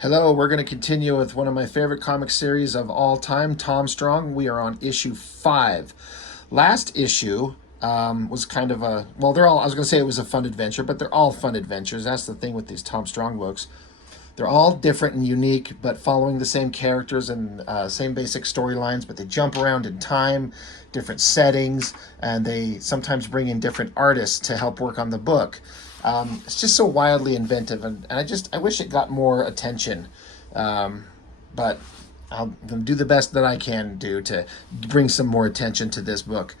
Hello, we're going to continue with one of my favorite comic series of all time, Tom Strong. We are on issue 5. Last issue was kind of a, well, they're all, I was going to say it was a fun adventure, but they're all fun adventures. That's the thing with these Tom Strong books. They're all different and unique, but following the same characters and same basic storylines, but they jump around in time, different settings, and they sometimes bring in different artists to help work on the book. It's just so wildly inventive, and I wish it got more attention. But I'll do the best that I can do to bring some more attention to this book.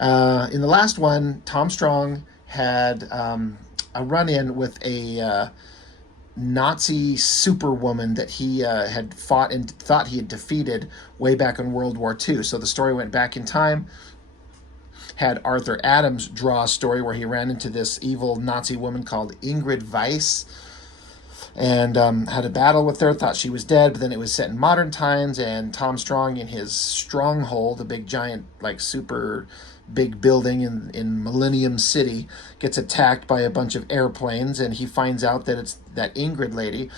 In the last one, Tom Strong had a run-in with a Nazi superwoman that he had fought and thought he had defeated way back in World War II. So the story went back in time, had Arthur Adams draw a story where he ran into this evil Nazi woman called Ingrid Weiss and had a battle with her, thought she was dead, but then it was set in modern times, and Tom Strong in his stronghold, a big giant, like super big building in Millennium City, gets attacked by a bunch of airplanes, and he finds out that it's that Ingrid lady.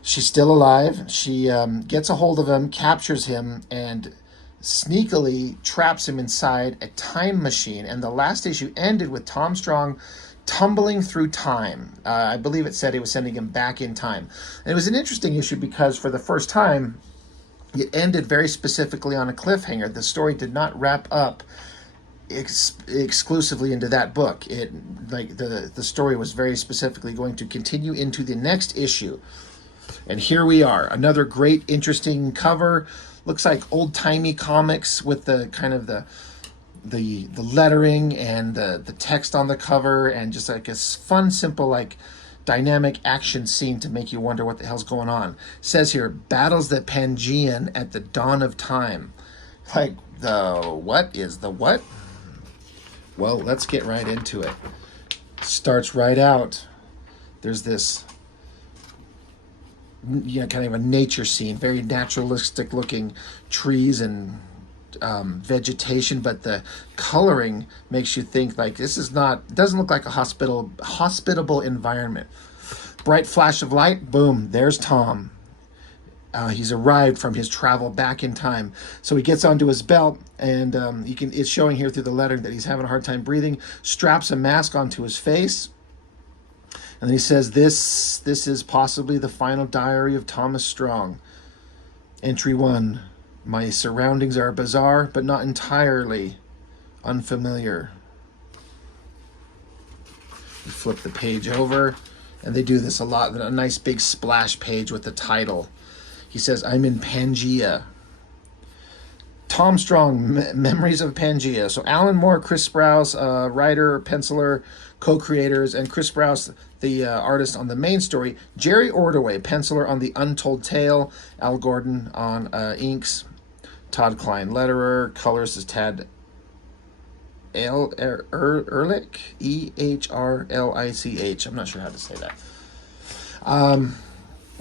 She's still alive. She gets a hold of him, captures him, and sneakily traps him inside a time machine. And the last issue ended with Tom Strong tumbling through time. I believe it said it was sending him back in time. And it was an interesting issue because for the first time, it ended very specifically on a cliffhanger. The story did not wrap up exclusively into that book. It, like, the story was very specifically going to continue into the next issue. And here we are, another great, interesting cover. Looks like old-timey comics with the kind of the lettering and the text on the cover, and just like a fun, simple, like dynamic action scene to make you wonder what the hell's going on. It says here, battles the Pangean at the dawn of time. Like, the what is the what? Well, let's get right into it. Starts right out. There's this, kind of a nature scene, very naturalistic looking trees and vegetation, but the coloring makes you think like this is not, it doesn't look like a hospitable environment. Bright flash of light, boom, there's Tom. He's arrived from his travel back in time. So he gets onto his belt, and it's showing here through the lettering that he's having a hard time breathing, straps a mask onto his face. And then he says, this is possibly the final diary of Thomas Strong. Entry 1. My surroundings are bizarre, but not entirely unfamiliar. You flip the page over, and they do this a lot. A nice big splash page with the title. He says, I'm in Pangea. Tom Strong, Memories of Pangea. So Alan Moore, Chris Sprouse, writer, penciler, co-creators, and Chris Sprouse, the artist on the main story. Jerry Ordway, penciler on The Untold Tale. Al Gordon on inks. Todd Klein, letterer. Colors is Tad Ehrlich, Ehrlich. I'm not sure how to say that.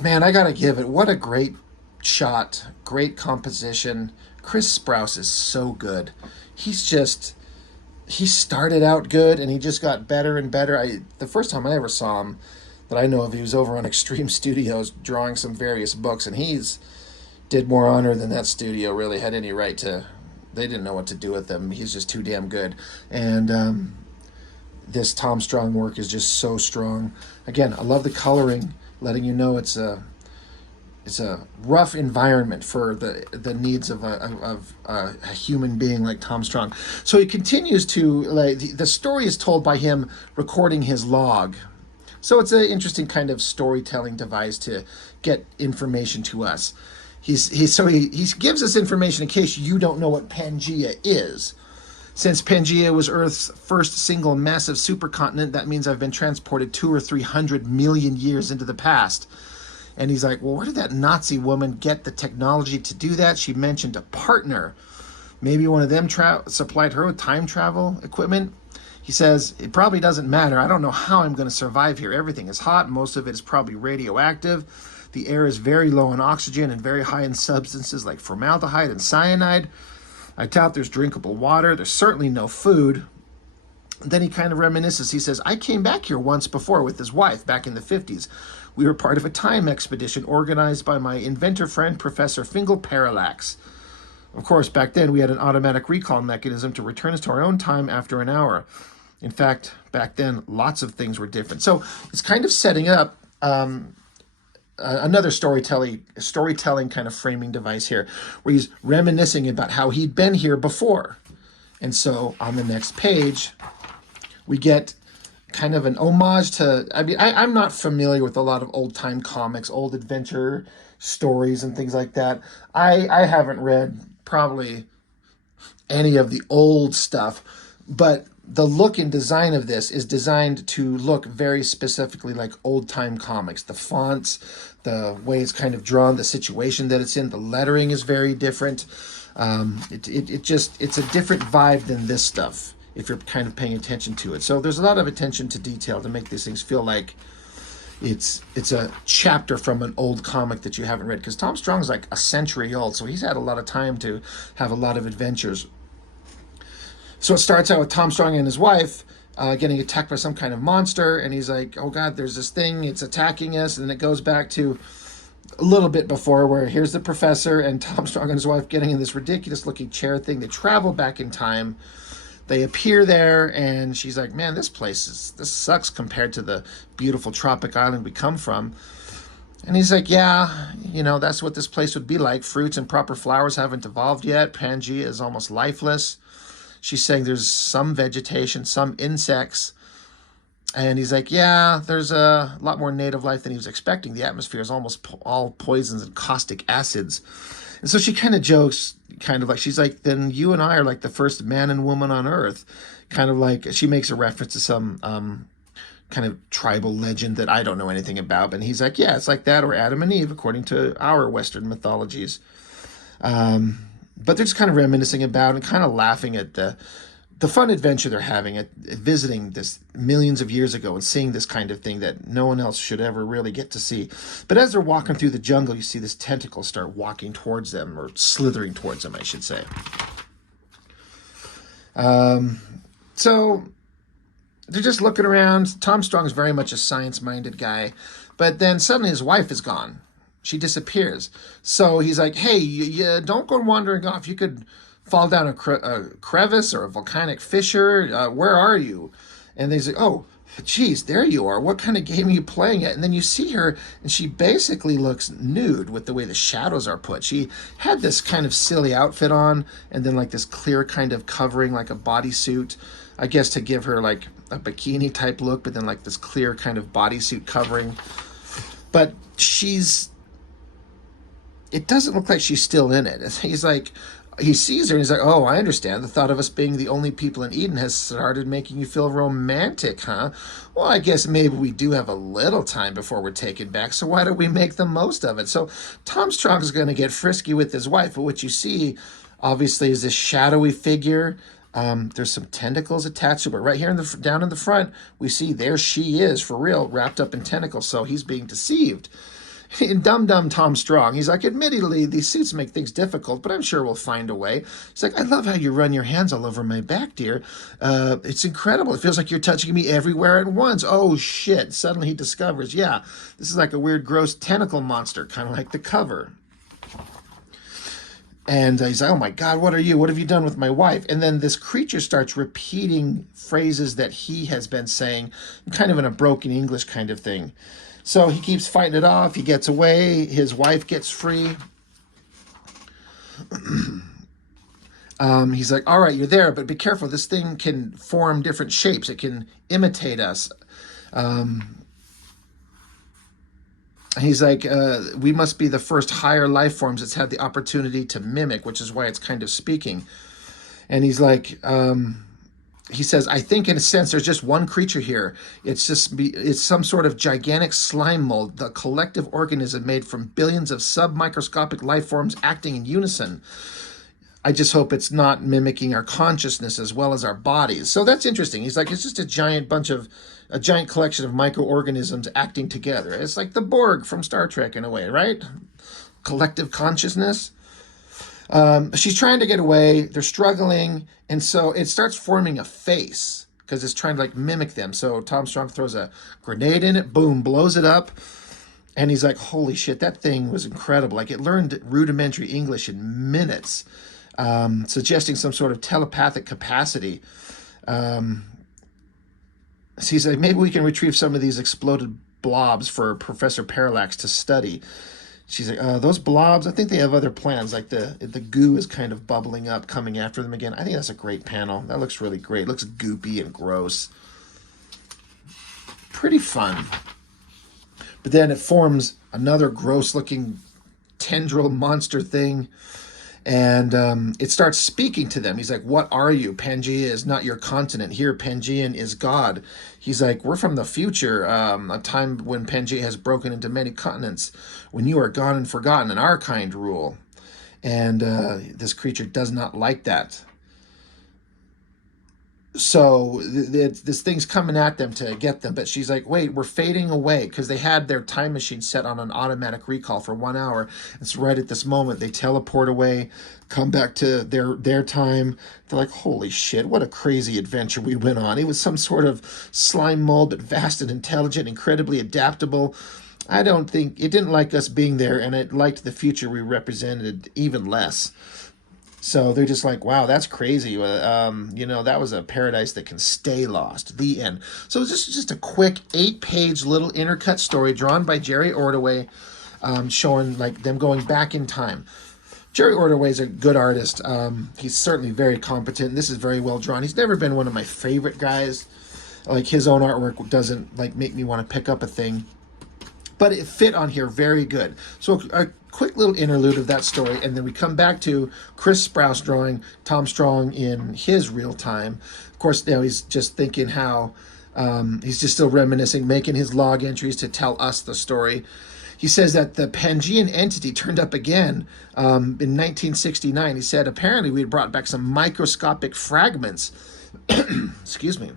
Man, I gotta give it, what a great shot, great composition. Chris Sprouse is so good. He started out good, and he just got better and better. The first time I ever saw him that I know of, he was over on Extreme Studios drawing some various books, and he's did more honor than that studio really had any right to. They didn't know what to do with him. He's just too damn good. And this Tom Strong work is just so strong. Again, I love the coloring, letting you know it's a rough environment for the needs of a human being like Tom Strong. So he continues to, like, the story is told by him recording his log. So it's an interesting kind of storytelling device to get information to us. He gives us information in case you don't know what Pangea is. Since Pangea was Earth's first single massive supercontinent, that means I've been transported 200 or 300 million years into the past. And he's like, well, where did that Nazi woman get the technology to do that? She mentioned a partner. Maybe one of them supplied her with time travel equipment. He says, it probably doesn't matter. I don't know how I'm going to survive here. Everything is hot. Most of it is probably radioactive. The air is very low in oxygen and very high in substances like formaldehyde and cyanide. I doubt there's drinkable water. There's certainly no food. Then he kind of reminisces. He says, I came back here once before with his wife back in the 50s. We were part of a time expedition organized by my inventor friend, Professor Fingal Parallax. Of course, back then we had an automatic recall mechanism to return us to our own time after an hour. In fact, back then, lots of things were different. So it's kind of setting up another storytelling kind of framing device here, where he's reminiscing about how he'd been here before. And so on the next page, we get kind of an homage to, I'm not familiar with a lot of old-time comics, old adventure stories and things like that. I haven't read probably any of the old stuff, but the look and design of this is designed to look very specifically like old-time comics. The fonts, the way it's kind of drawn, the situation that it's in, the lettering is very different. It's a different vibe than this stuff, if you're kind of paying attention to it. So there's a lot of attention to detail to make these things feel like it's a chapter from an old comic that you haven't read, because Tom Strong's like a century old, so he's had a lot of time to have a lot of adventures. So it starts out with Tom Strong and his wife getting attacked by some kind of monster, and he's like, oh God, there's this thing, it's attacking us. And then it goes back to a little bit before, where here's the professor and Tom Strong and his wife getting in this ridiculous looking chair thing. They travel back in time. They appear there, and she's like, man, this sucks compared to the beautiful tropic island we come from. And he's like, yeah, that's what this place would be like. Fruits and proper flowers haven't evolved yet. Pangea is almost lifeless. She's saying there's some vegetation, some insects. And he's like, yeah, there's a lot more native life than he was expecting. The atmosphere is almost all poisons and caustic acids. And so she kind of jokes, kind of like, she's like, then you and I are like the first man and woman on Earth. Kind of like, she makes a reference to some kind of tribal legend that I don't know anything about. And he's like, yeah, it's like that, or Adam and Eve, according to our Western mythologies. But they're just kind of reminiscing about and kind of laughing at the fun adventure they're having at visiting this millions of years ago and seeing this kind of thing that no one else should ever really get to see. But as they're walking through the jungle, you see this tentacle start walking towards them, or slithering towards them, I should say. So they're just looking around. Tom Strong's very much a science-minded guy, but then suddenly his wife is gone. She disappears. So he's like, hey, you don't go wandering off. You could fall down a crevice or a volcanic fissure. Where are you? And they say, oh, geez, there you are. What kind of game are you playing at? And then you see her, and she basically looks nude with the way the shadows are put. She had this kind of silly outfit on, and then like this clear kind of covering, like a bodysuit, I guess to give her like a bikini type look, but then like this clear kind of bodysuit covering. But it doesn't look like she's still in it. He's like, he sees her and he's like, oh, I understand. The thought of us being the only people in Eden has started making you feel romantic, huh? Well, I guess maybe we do have a little time before we're taken back, so why don't we make the most of it? So Tom Strong's going to get frisky with his wife, but what you see, obviously, is this shadowy figure. There's some tentacles attached to her. Right here down in the front, we see there she is, for real, wrapped up in tentacles, so he's being deceived. And dumb Tom Strong, he's like, admittedly, these suits make things difficult, but I'm sure we'll find a way. He's like, I love how you run your hands all over my back, dear. It's incredible. It feels like you're touching me everywhere at once. Oh, shit. Suddenly he discovers, yeah, this is like a weird, gross tentacle monster, kind of like the cover. And he's like, oh my God, what are you? What have you done with my wife? And then this creature starts repeating phrases that he has been saying, kind of in a broken English kind of thing. So he keeps fighting it off. He gets away. His wife gets free. He's like, all right, you're there, but be careful. This thing can form different shapes. It can imitate us. He's like, we must be the first higher life forms it's had the opportunity to mimic, which is why it's kind of speaking. And he's like, he says, I think in a sense there's just one creature here. It's some sort of gigantic slime mold, the collective organism made from billions of submicroscopic life forms acting in unison. I just hope it's not mimicking our consciousness as well as our bodies. So that's interesting. He's like, it's just a giant collection of microorganisms acting together. It's like the Borg from Star Trek in a way, right? Collective consciousness. She's trying to get away. They're struggling. And so it starts forming a face, because it's trying to like mimic them. So Tom Strong throws a grenade in it, boom, blows it up. And he's like, holy shit, that thing was incredible. Like, it learned rudimentary English in minutes, suggesting some sort of telepathic capacity. So he's like, maybe we can retrieve some of these exploded blobs for Professor Parallax to study. She's like, those blobs, I think they have other plans. Like the goo is kind of bubbling up, coming after them again. I think that's a great panel. That looks really great. It looks goopy and gross. Pretty fun. But then it forms another gross-looking tendril monster thing, and it starts speaking to them. He's like, what are you? Pangea is not your continent. Here, Pangean is God. He's like, we're from the future, a time when Pangea has broken into many continents, when you are gone and forgotten, and our kind rule. And this creature does not like that. So this thing's coming at them to get them, but she's like, wait, we're fading away, because they had their time machine set on an automatic recall for 1 hour. It's right at this moment they teleport away, come back to their time. They're like, holy shit, what a crazy adventure we went on. It was some sort of slime mold, but vast and intelligent, incredibly adaptable. I don't think it didn't like us being there, and it liked the future we represented even less. So they're just like, wow, that's crazy. That was a paradise that can stay lost. The end. So it's just a quick 8-page little intercut story drawn by Jerry Ordway, showing like them going back in time. Jerry Ordway is a good artist. He's certainly very competent. This is very well drawn. He's never been one of my favorite guys. Like, his own artwork doesn't like make me want to pick up a thing. But it fit on here very good. So a quick little interlude of that story, and then we come back to Chris Sprouse drawing Tom Strong in his real time. Of course, now he's just thinking how he's just still reminiscing, making his log entries to tell us the story. He says that the Pangean entity turned up again in 1969. He said apparently we had brought back some microscopic fragments. Excuse me.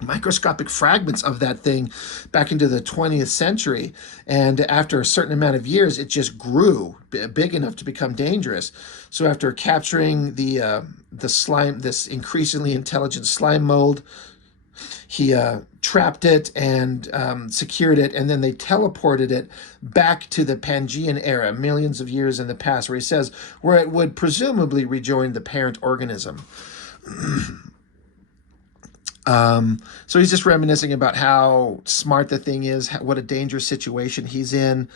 Microscopic fragments of that thing back into the 20th century, and after a certain amount of years it just grew big enough to become dangerous. So after capturing the slime, this increasingly intelligent slime mold, he trapped it and secured it, and then they teleported it back to the Pangean era, millions of years in the past, where he says where it would presumably rejoin the parent organism. So he's just reminiscing about how smart the thing is, what a dangerous situation he's in.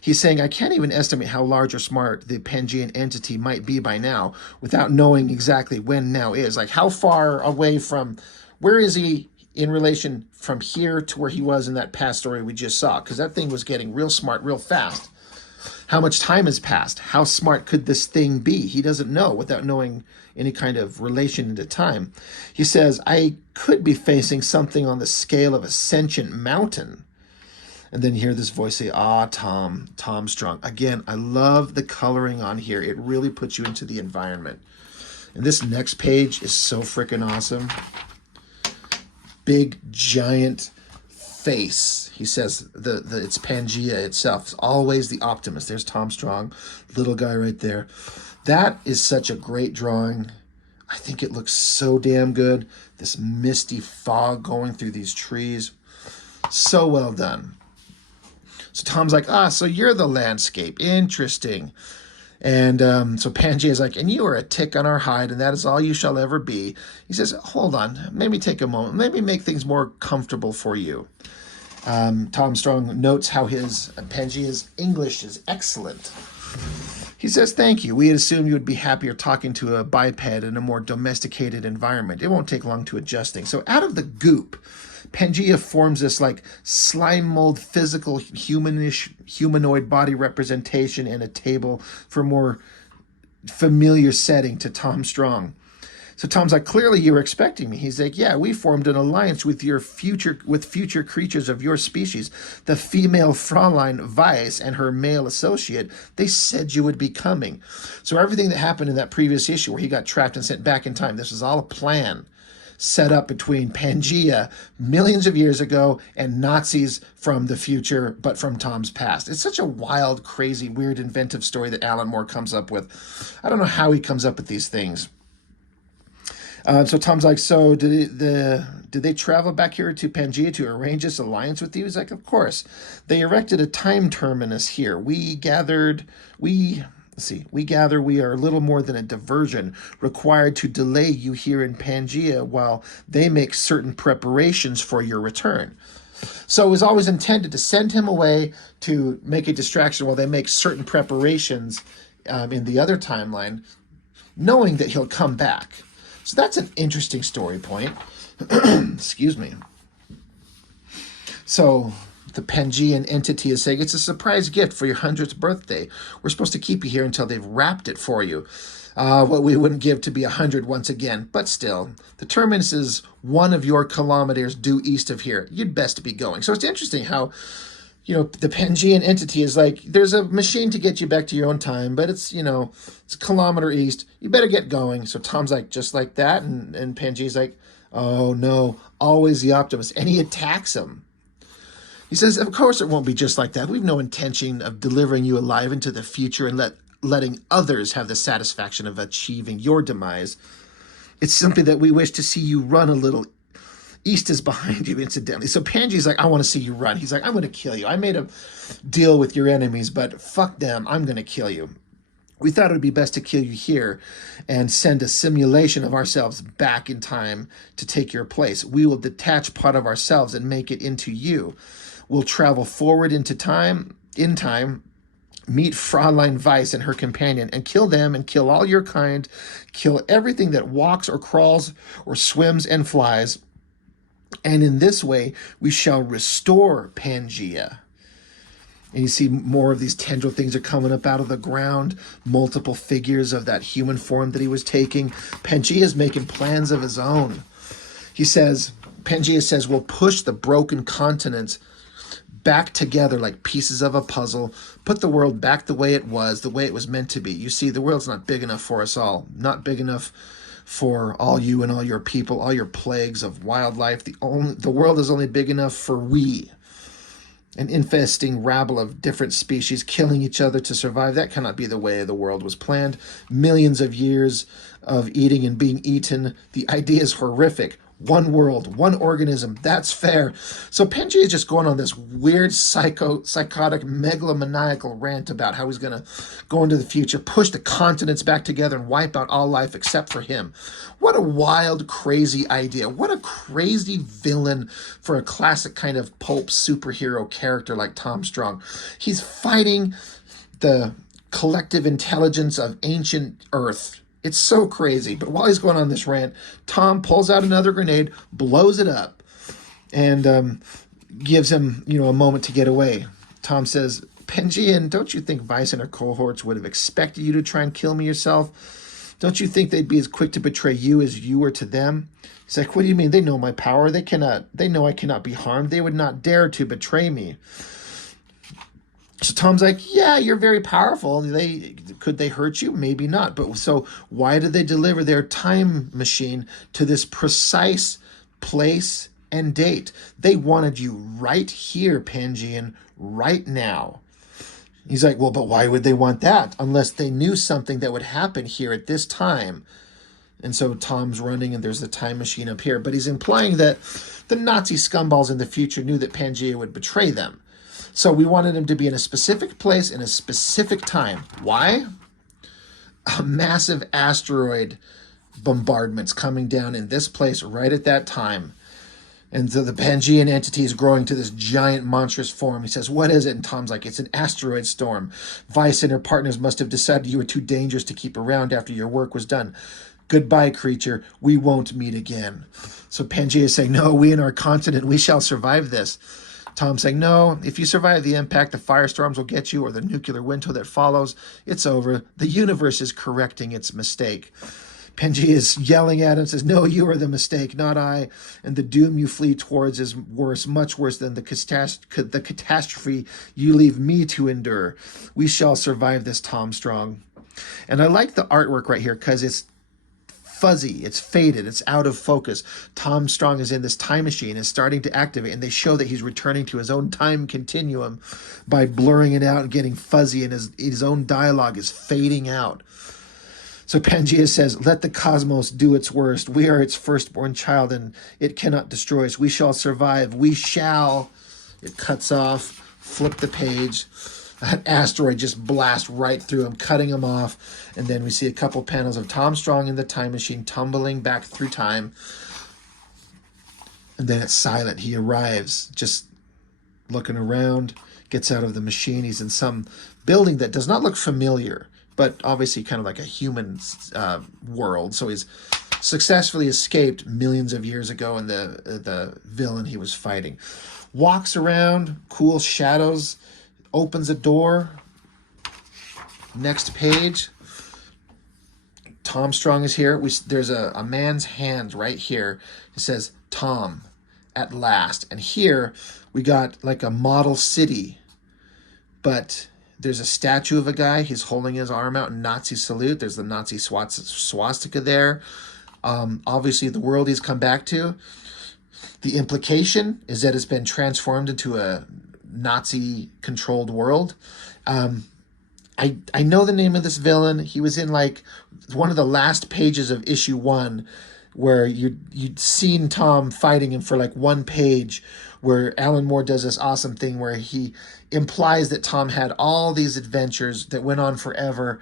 He's saying, I can't even estimate how large or smart the Pangean entity might be by now without knowing exactly when now is. Like, how far away from, where is he in relation from here to where he was in that past story we just saw? Because that thing was getting real smart real fast. How much time has passed? How smart could this thing be? He doesn't know without knowing any kind of relation into time. He says, I could be facing something on the scale of a sentient mountain. And then you hear this voice say, Tom Strong. Again, I love the coloring on here. It really puts you into the environment. And this next page is so freaking awesome. Big, giant face. He says it's Pangea itself. It's always the optimist. There's Tom Strong, little guy right there. That is such a great drawing. I think it looks so damn good. This misty fog going through these trees. So well done. So Tom's like, so you're the landscape. Interesting. And so Pangea is like, and you are a tick on our hide, and that is all you shall ever be. He says, hold on, maybe take a moment. Maybe make things more comfortable for you. Tom Strong notes how his Pangea's English is excellent. He says, thank you. We had assumed you would be happier talking to a biped in a more domesticated environment. It won't take long to adjusting. So out of the goop, Pangea forms this like slime mold physical humanoid body representation in a table for more familiar setting to Tom Strong. So Tom's like, clearly you were expecting me. He's like, yeah, we formed an alliance with future creatures of your species. The female Fraulein Weiss and her male associate, they said you would be coming. So everything that happened in that previous issue where he got trapped and sent back in time, this was all a plan set up between Pangea millions of years ago and Nazis from the future, but from Tom's past. It's such a wild, crazy, weird, inventive story that Alan Moore comes up with. I don't know how he comes up with these things. So Tom's like, so did they travel back here to Pangea to arrange this alliance with you? He's like, of course. They erected a time terminus here. We gather we are little more than a diversion required to delay you here in Pangea while they make certain preparations for your return. So it was always intended to send him away to make a distraction while they make certain preparations in the other timeline, knowing that he'll come back. So that's an interesting story point. Excuse me. So the Pangean entity is saying, it's a surprise gift for your 100th birthday. We're supposed to keep you here until they've wrapped it for you. What we wouldn't give to be 100 once again. But still, the terminus is 1 of your kilometers due east of here. You'd best be going. So it's interesting how, the Pangean entity is like, there's a machine to get you back to your own time, but it's a kilometer east. You better get going. So Tom's like, just like that. And Pangea's like, oh no, always the optimist. And he attacks him. He says, of course it won't be just like that. We've no intention of delivering you alive into the future and letting others have the satisfaction of achieving your demise. It's simply that we wish to see you run a little. East is behind you, incidentally. So Pangea's like, I want to see you run. He's like, I'm going to kill you. I made a deal with your enemies, but fuck them. I'm going to kill you. We thought it would be best to kill you here and send a simulation of ourselves back in time to take your place. We will detach part of ourselves and make it into you. We'll travel forward in time, meet Fraulein Weiss and her companion, and kill them and kill all your kind, kill everything that walks or crawls or swims and flies. And in this way, we shall restore Pangea. And you see more of these tendril things are coming up out of the ground, multiple figures of that human form that he was taking. Pangea is making plans of his own. Pangea says, we'll push the broken continents back together like pieces of a puzzle, put the world back the way it was meant to be. You see, the world's not big enough for us all, not big enough for all you and all your people, all your plagues of wildlife. The world is only big enough for we. An infesting rabble of different species killing each other to survive. That cannot be the way the world was planned. Millions of years of eating and being eaten. The idea is horrific. One world, one organism, that's fair. So Pangea is just going on this weird psychotic megalomaniacal rant about how he's going to go into the future, push the continents back together and wipe out all life except for him. What a wild, crazy idea. What a crazy villain for a classic kind of pulp superhero character like Tom Strong. He's fighting the collective intelligence of ancient Earth. It's so crazy. But while he's going on this rant, Tom pulls out another grenade, blows it up, and gives him, a moment to get away. Tom says, Pangean, don't you think Weiss and her cohorts would have expected you to try and kill me yourself? Don't you think they'd be as quick to betray you as you were to them? He's like, what do you mean? They know my power. They know I cannot be harmed. They would not dare to betray me. So Tom's like, yeah, you're very powerful. Could they hurt you? Maybe not. But so why did they deliver their time machine to this precise place and date? They wanted you right here, Pangean, right now. He's like, well, but why would they want that? Unless they knew something that would happen here at this time. And so Tom's running and there's the time machine up here. But he's implying that the Nazi scumballs in the future knew that Pangea would betray them. So we wanted him to be in a specific place in a specific time. Why? A massive asteroid bombardment's coming down in this place right at that time. And so the Pangean entity is growing to this giant monstrous form. He says, what is it? And Tom's like, it's an asteroid storm. Weiss and her partners must have decided you were too dangerous to keep around after your work was done. Goodbye, creature. We won't meet again. So Pangea is saying, no, we and our continent, we shall survive this. Tom's saying, no, if you survive the impact, the firestorms will get you, or the nuclear winter that follows. It's over. The universe is correcting its mistake. Pangea is yelling at him, says, no, you are the mistake, not I. And the doom you flee towards is worse, much worse than the catastrophe you leave me to endure. We shall survive this, Tom Strong. And I like the artwork right here because it's fuzzy, it's faded, it's out of focus. Tom Strong is in this time machine, is starting to activate, and they show that he's returning to his own time continuum by blurring it out and getting fuzzy, and his own dialogue is fading out. So Pangea says, let the cosmos do its worst. We are its firstborn child, and it cannot destroy us. We shall survive. We shall. It cuts off. Flip the page. An asteroid just blasts right through him, cutting him off. And then we see a couple panels of Tom Strong in the time machine tumbling back through time. And then it's silent. He arrives, just looking around, gets out of the machine. He's in some building that does not look familiar, but obviously kind of like a human world. So he's successfully escaped millions of years ago, and the villain he was fighting walks around, cool shadows, opens a door. Next page. Tom Strong is here. There's a man's hand right here. It says, Tom, at last. And here we got like a model city, but there's a statue of a guy. He's holding his arm out in Nazi salute. There's the Nazi swastika there. Obviously, the world he's come back to. The implication is that it's been transformed into a Nazi-controlled world. I know the name of this villain. He was in like one of the last pages of issue 1, where you'd seen Tom fighting him for like one page, where Alan Moore does this awesome thing where he implies that Tom had all these adventures that went on forever,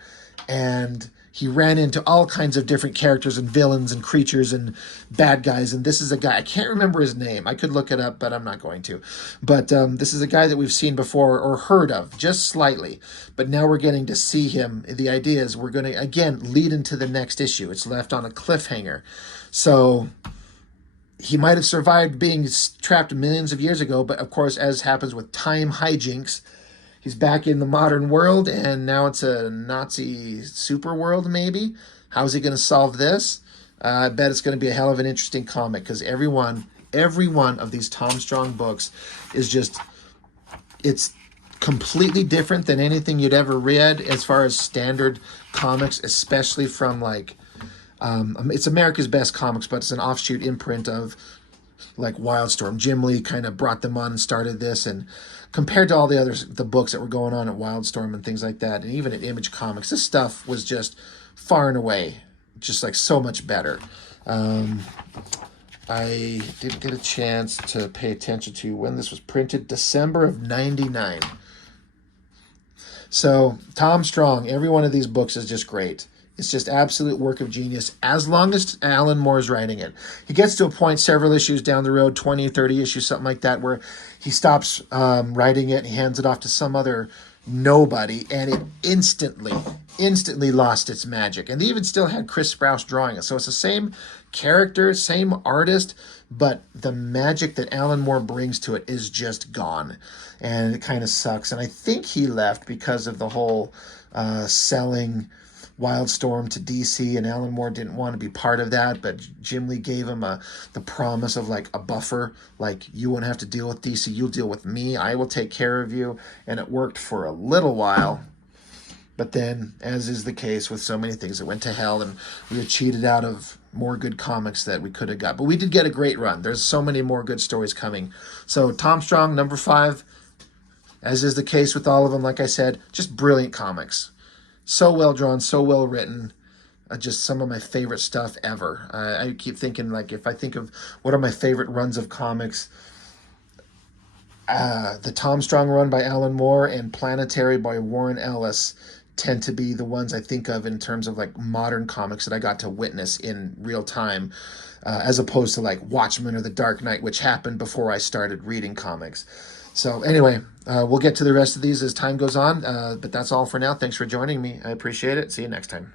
and he ran into all kinds of different characters and villains and creatures and bad guys. And this is a guy, I can't remember his name. I could look it up, but I'm not going to. But this is a guy that we've seen before or heard of, just slightly. But now we're getting to see him. The idea is we're going to, again, lead into the next issue. It's left on a cliffhanger. So he might have survived being trapped millions of years ago, but of course, as happens with time hijinks, he's back in the modern world, and now it's a Nazi super world, maybe. How's he going to solve this? I bet it's going to be a hell of an interesting comic, because every one of these Tom Strong books is just, it's completely different than anything you'd ever read as far as standard comics, especially from like, it's America's Best Comics, but it's an offshoot imprint of like Wildstorm. Jim Lee kind of brought them on and started this, and compared to all the books that were going on at Wildstorm and things like that, and even at Image Comics, this stuff was just far and away just like so much better. I didn't get a chance to pay attention to when this was printed, December of '99. So Tom Strong, every one of these books is just great. It's just absolute work of genius, as long as Alan Moore is writing it. He gets to a point several issues down the road, 20, 30 issues, something like that, where he stops writing it and he hands it off to some other nobody, and it instantly lost its magic. And they even still had Chris Sprouse drawing it. So it's the same character, same artist, but the magic that Alan Moore brings to it is just gone. And it kind of sucks. And I think he left because of the whole selling Wildstorm to DC, and Alan Moore didn't want to be part of that, but Jim Lee gave him the promise of like a buffer, like, you won't have to deal with DC, you'll deal with me, I will take care of you. And it worked for a little while, but then, as is the case with so many things, it went to hell, and we were cheated out of more good comics that we could have got. But we did get a great run. There's so many more good stories coming. So Tom Strong, number 5, as is the case with all of them, like I said, just brilliant comics. So well drawn, so well written. Just some of my favorite stuff ever. I keep thinking, like, if I think of what are my favorite runs of comics, the Tom Strong run by Alan Moore and Planetary by Warren Ellis tend to be the ones I think of in terms of like modern comics that I got to witness in real time, as opposed to like Watchmen or The Dark Knight, which happened before I started reading comics. So anyway, we'll get to the rest of these as time goes on, but that's all for now. Thanks for joining me. I appreciate it. See you next time.